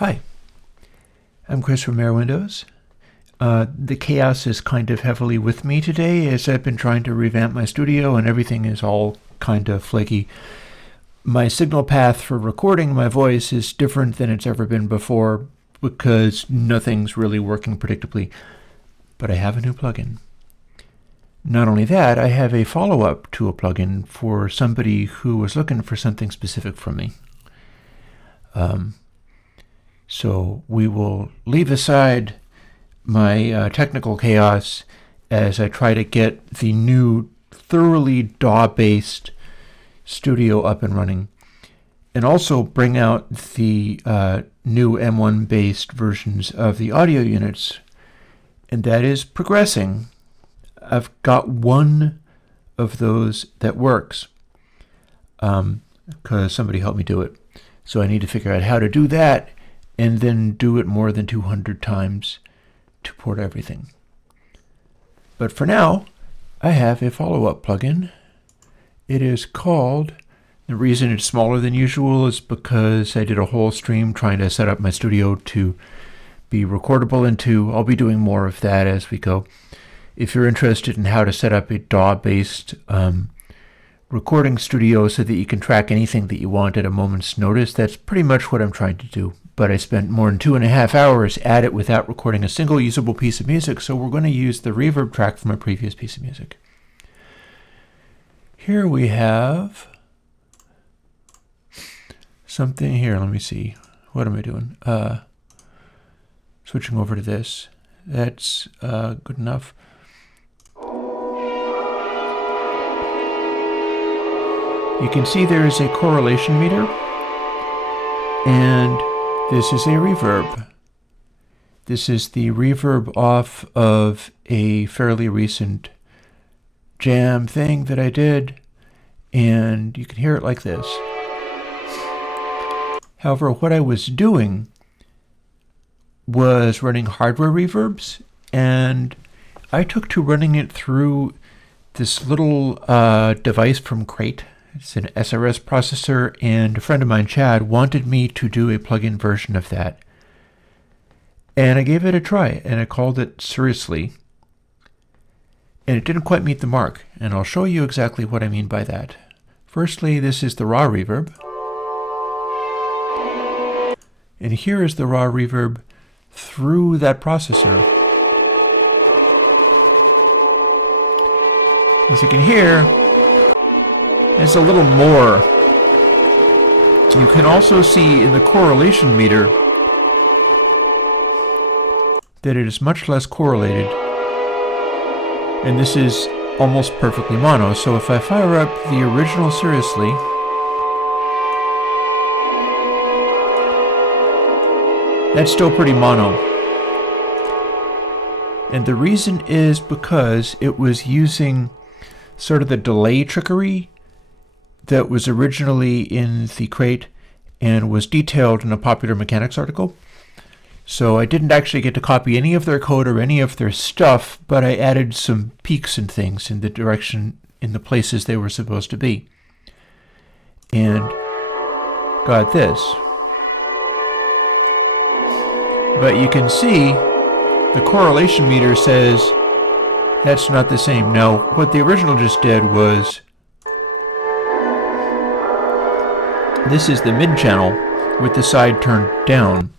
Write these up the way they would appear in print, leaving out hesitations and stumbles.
Hi, I'm Chris from Airwindows. The chaos is kind of heavily with me today as I've been trying to revamp my studio and everything is all kind of flaky. My signal path for recording my voice is different than it's ever been before because nothing's really working predictably. But I have a new plugin. Not only that, I have a follow-up to a plugin for somebody who was looking for something specific from me. So we will leave aside my technical chaos as I try to get the new thoroughly DAW-based studio up and running, and also bring out the new M1-based versions of the audio units, and that is progressing. I've got one of those that works because somebody helped me do it. So I need to figure out how to do that and then do it more than 200 times to port everything. But for now, I have a follow-up plugin. It is called, the reason it's smaller than usual is because I did a whole stream trying to set up my studio to be recordable into. I'll be doing more of that as we go. If you're interested in how to set up a DAW-based recording studio so that you can track anything that you want at a moment's notice, that's pretty much what I'm trying to do. But I spent more than 2.5 hours at it without recording a single usable piece of music, so we're going to use the reverb track from a previous piece of music. Here we have something here. Let me see. What am I doing? Switching over to this. That's good enough. You can see there is a correlation meter, and this is a reverb. This is the reverb off of a fairly recent jam thing that I did, and you can hear it like this. However, what I was doing was running hardware reverbs, and I took to running it through this little device from Crate. It's an SRS processor, and a friend of mine, Chad, wanted me to do a plug-in version of that. And I gave it a try, and I called it Srsly. And it didn't quite meet the mark, and I'll show you exactly what I mean by that. Firstly, this is the raw reverb. And here is the raw reverb through that processor. As you can hear, it's a little more. You can also see in the correlation meter that it is much less correlated. And this is almost perfectly mono. So if I fire up the original Srsly, that's still pretty mono. And the reason is because it was using sort of the delay trickery that was originally in the Crate and was detailed in a Popular Mechanics article. So I didn't actually get to copy any of their code or any of their stuff, but I added some peaks and things in the direction, in the places they were supposed to be. And got this. But you can see the correlation meter says that's not the same. Now, what the original just did was, this is the mid channel with the side turned down.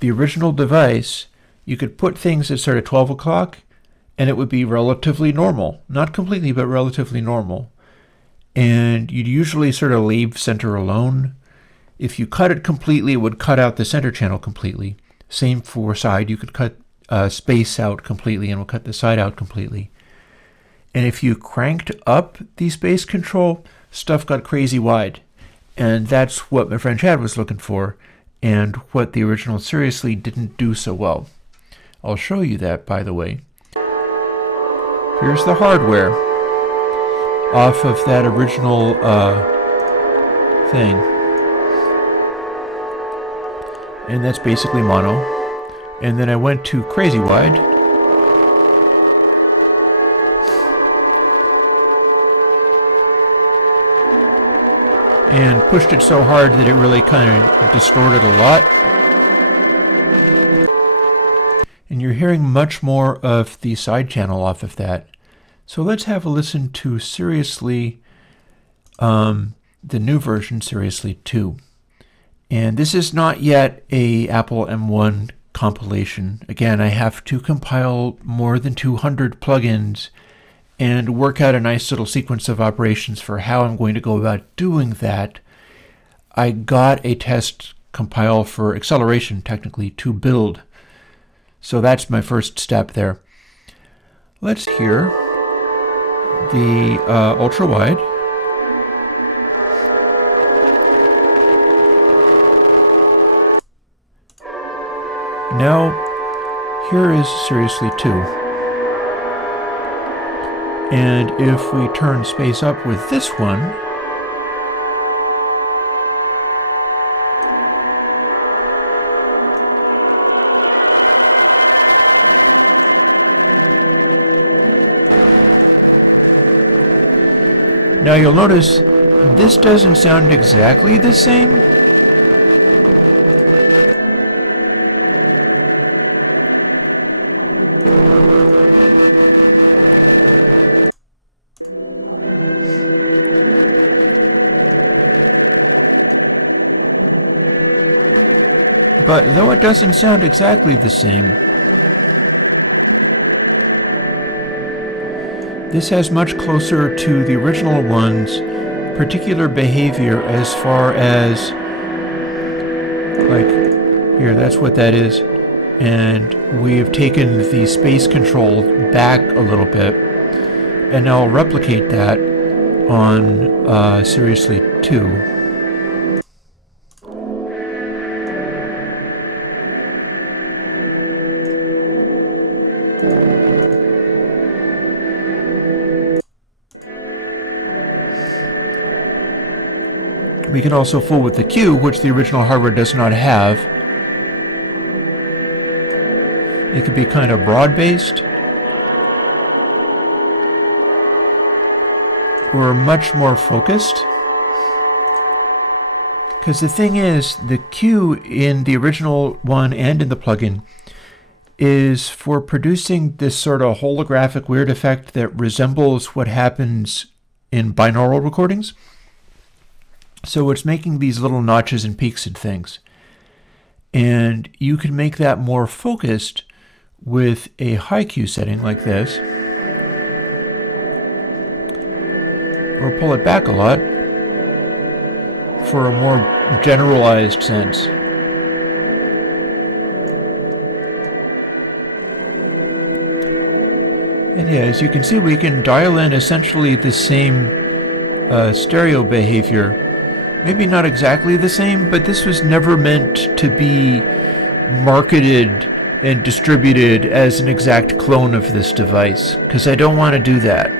The original device, you could put things that start at 12 o'clock and it would be relatively normal. Not completely, but relatively normal. And you'd usually sort of leave center alone. If you cut it completely, it would cut out the center channel completely. Same for side. You could cut space out completely and it would cut the side out completely. And if you cranked up the space control, stuff got crazy wide. And that's what my friend Chad was looking for, and what the original Srsly didn't do so well. I'll show you that, by the way. Here's the hardware off of that original thing. And that's basically mono. And then I went to crazy wide. And pushed it so hard that it really kind of distorted a lot. hearing much more of the side channel off of that. So let's have a listen to Srsly, the new version, Srsly2. And this is not yet a Apple M1 compilation. Again, I have to compile more than 200 plugins and work out a nice little sequence of operations for how I'm going to go about doing that. I got a test compile for acceleration, technically, to build. So that's my first step there. Let's hear the ultra wide. Now, here is Srsly2. And if we turn space up with this one, now you'll notice this doesn't sound exactly the same. But though it doesn't sound exactly the same, this has much closer to the original one's particular behavior as far as, like, here, that's what that is. And we have taken the space control back a little bit. And now I'll replicate that on Srsly2. We can also fool with the Q, which the original hardware does not have. It could be kind of broad-based, or much more focused. Because the thing is, the Q in the original one and in the plugin is for producing this sort of holographic weird effect that resembles what happens in binaural recordings. So it's making these little notches and peaks and things. And you can make that more focused with a high Q setting like this. Or pull it back a lot for a more generalized sense. And yeah, as you can see, we can dial in essentially the same stereo behavior. Maybe not exactly the same, but this was never meant to be marketed and distributed as an exact clone of this device, because I don't want to do that.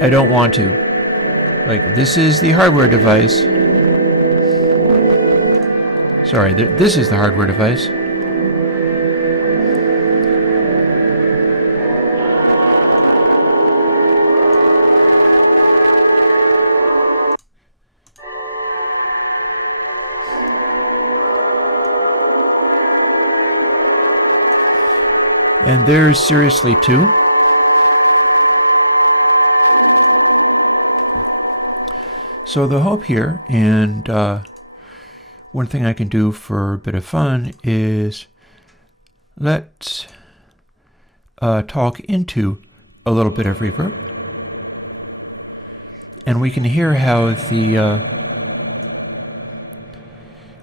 I don't want to. Like, this is the hardware device. Sorry, this is the hardware device. And there's Srsly2. So the hope here, and one thing I can do for a bit of fun is let's talk into a little bit of reverb. And we can hear how the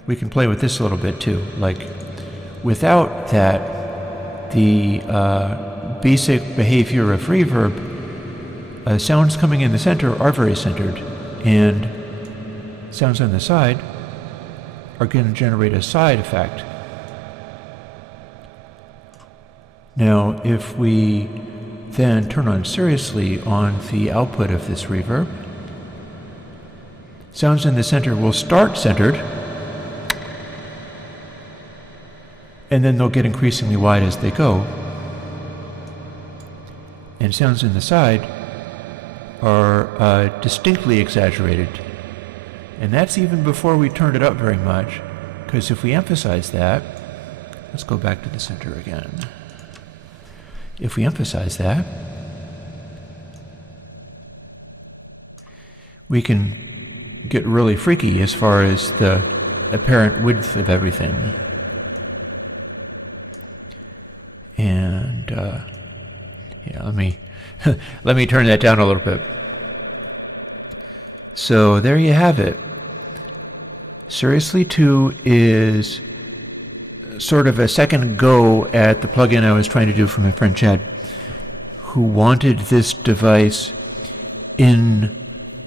we can play with this a little bit too. Like, without that, the basic behavior of reverb, sounds coming in the center are very centered, and sounds on the side are going to generate a side effect. Now, if we then turn on Srsly on the output of this reverb, sounds in the center will start centered, and then they'll get increasingly wide as they go. And sounds in the side are distinctly exaggerated. And that's even before we turned it up very much, because if we emphasize that, Let's go back to the center again. If we emphasize that, we can get really freaky as far as the apparent width of everything. And yeah, let me turn that down a little bit. So there you have it. Srsly2 is sort of a second go at the plugin I was trying to do for my friend Chad, who wanted this device in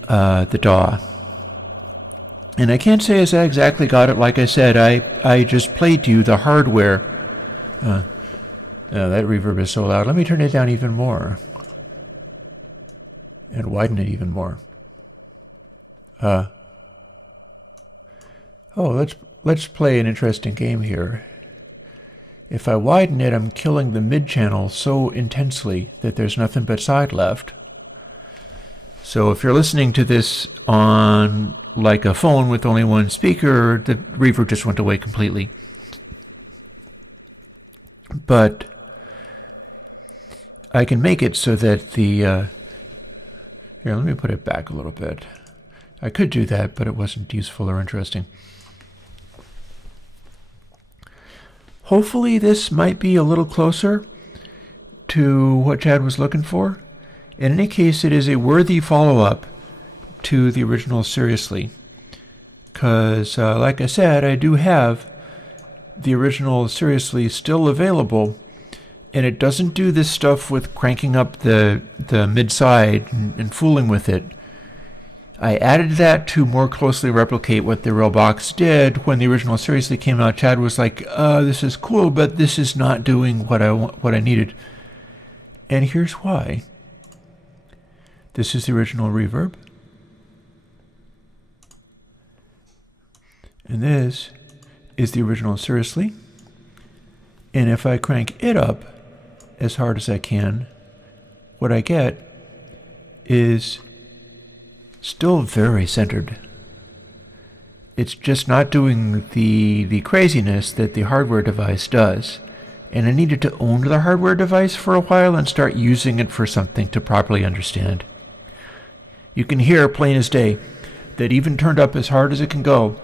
the DAW. And I can't say as I exactly got it. Like I said, I just played you the hardware. That reverb is so loud. Let me turn it down even more. And widen it even more. Let's play an interesting game here. If I widen it, I'm killing the mid-channel so intensely that there's nothing but side left. So if you're listening to this on like a phone with only one speaker, the reverb just went away completely. But I can make it so that the... here, let me put it back a little bit. I could do that, but it wasn't useful or interesting. Hopefully this might be a little closer to what Chad was looking for. In any case, it is a worthy follow-up to the original Srsly. Because, like I said, I do have the original Srsly still available, and it doesn't do this stuff with cranking up the mid-side and fooling with it. I added that to more closely replicate what the real box did. When the original Srsly came out, Chad was like, this is cool, but this is not doing what I needed. And here's why. This is the original reverb. And this is the original Srsly. And if I crank it up as hard as I can, what I get is still very centered. It's just not doing the craziness that the hardware device does. And I needed to own the hardware device for a while and start using it for something to properly understand. You can hear plain as day that even turned up as hard as it can go,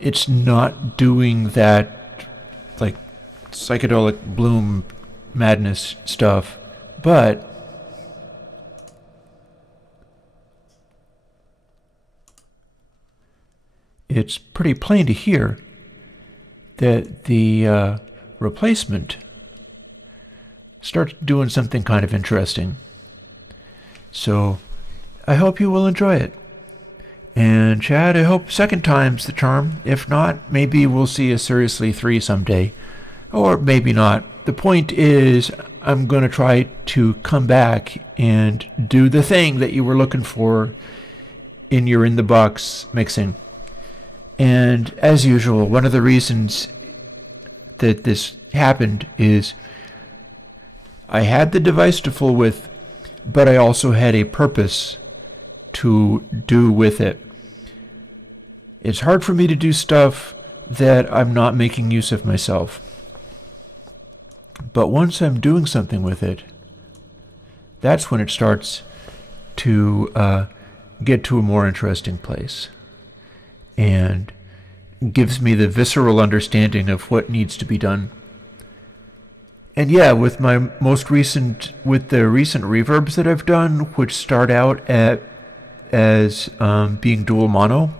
it's not doing that like psychedelic bloom madness stuff, but it's pretty plain to hear that the replacement starts doing something kind of interesting. So I hope you will enjoy it. And Chad, I hope second time's the charm. If not, maybe we'll see a Srsly2 someday. Or maybe not. The point is, I'm going to try to come back and do the thing that you were looking for in your in-the-box mixing. And as usual, one of the reasons that this happened is I had the device to fool with, but I also had a purpose to do with it. It's hard for me to do stuff that I'm not making use of myself. But once I'm doing something with it, that's when it starts to get to a more interesting place and gives me the visceral understanding of what needs to be done. And yeah, with the recent reverbs that I've done, which start out as being dual mono,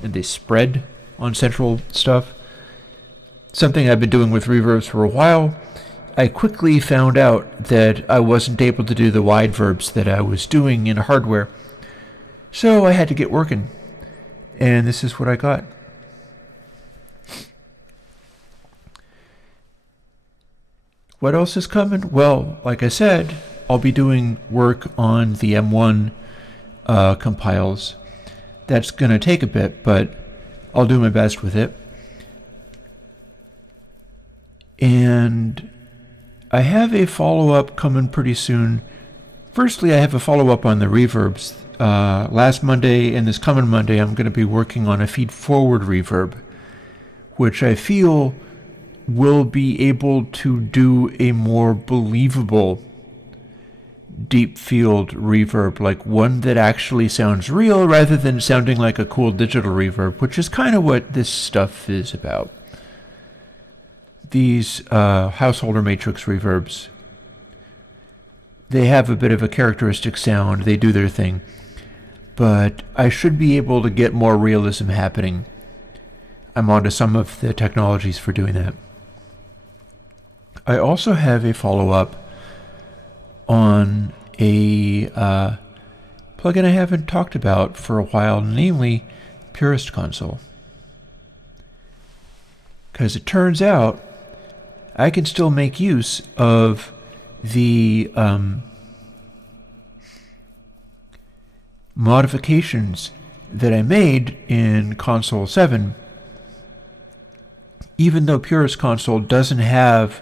and they spread on central stuff, something I've been doing with reverbs for a while, I quickly found out that I wasn't able to do the wide verbs that I was doing in hardware. So I had to get working. And this is what I got. What else is coming? Well, like I said, I'll be doing work on the M1 compiles. That's going to take a bit, but I'll do my best with it. And I have a follow-up coming pretty soon. Firstly, I have a follow-up on the reverbs. Last Monday and this coming Monday, I'm going to be working on a feed-forward reverb, which I feel will be able to do a more believable deep field reverb, like one that actually sounds real rather than sounding like a cool digital reverb, which is kind of what this stuff is about. These householder matrix reverbs, they have a bit of a characteristic sound, they do their thing, but I should be able to get more realism happening. I'm onto some of the technologies for doing that. I also have a follow-up on a plugin I haven't talked about for a while, namely Purist Console. Because it turns out I can still make use of the modifications that I made in Console 7, even though Purist Console doesn't have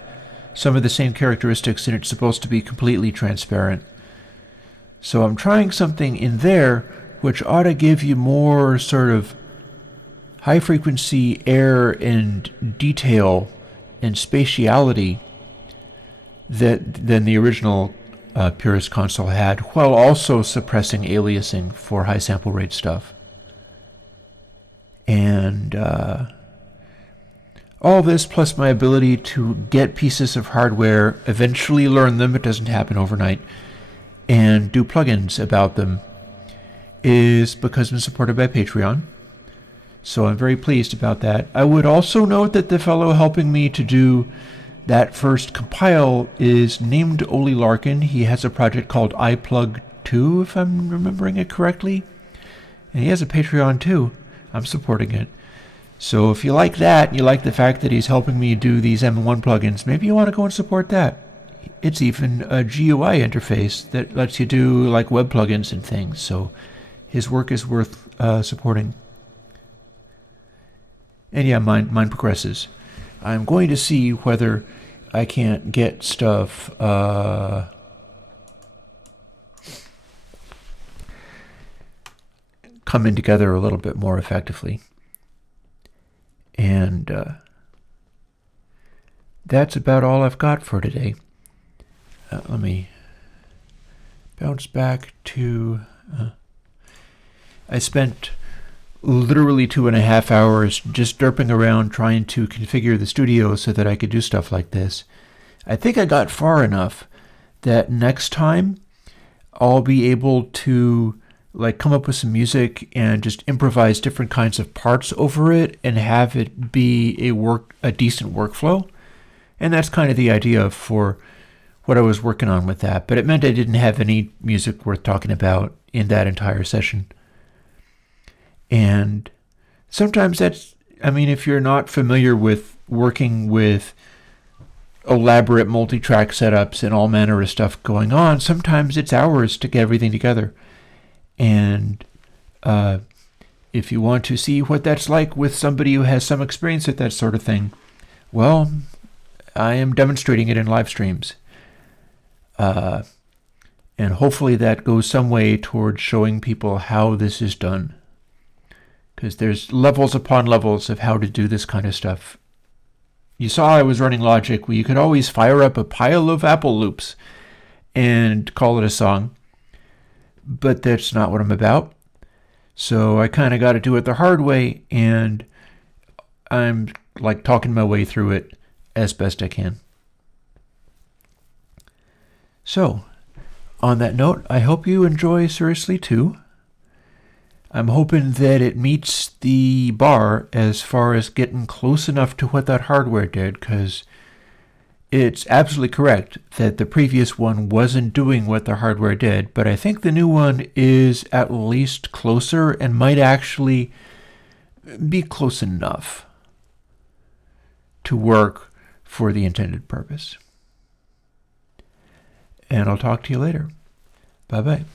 some of the same characteristics and it's supposed to be completely transparent. So I'm trying something in there which ought to give you more sort of high frequency air and detail and spatiality than the original Purist Console had, while also suppressing aliasing for high sample rate stuff. And all this, plus my ability to get pieces of hardware, eventually learn them, it doesn't happen overnight, and do plugins about them, is because I'm supported by Patreon. So I'm very pleased about that. I would also note that the fellow helping me to do that first compile is named Oli Larkin. He has a project called iPlug2, if I'm remembering it correctly. And he has a Patreon too. I'm supporting it. So if you like that, and you like the fact that he's helping me do these M1 plugins, maybe you want to go and support that. It's even a GUI interface that lets you do like web plugins and things. So his work is worth supporting. And yeah, mine progresses. I'm going to see whether I can't get stuff coming together a little bit more effectively. And that's about all I've got for today. Let me bounce back to... I spent literally 2.5 hours just derping around trying to configure the studio so that I could do stuff like this. I think I got far enough that next time I'll be able to like come up with some music and just improvise different kinds of parts over it and have it be a decent workflow. And that's kind of the idea for what I was working on with that. But it meant I didn't have any music worth talking about in that entire session. And sometimes that's, I mean, if you're not familiar with working with elaborate multi-track setups and all manner of stuff going on, sometimes it's hours to get everything together. And if you want to see what that's like with somebody who has some experience at that sort of thing, well, I am demonstrating it in live streams. And hopefully that goes some way towards showing people how this is done. Because there's levels upon levels of how to do this kind of stuff. You saw I was running Logic where you could always fire up a pile of Apple loops and call it a song. But that's not what I'm about. So I kind of got to do it the hard way, and I'm like talking my way through it as best I can. So, on that note, I hope you enjoy Srsly2. I'm hoping that it meets the bar as far as getting close enough to what that hardware did, because it's absolutely correct that the previous one wasn't doing what the hardware did, but I think the new one is at least closer and might actually be close enough to work for the intended purpose. And I'll talk to you later. Bye-bye.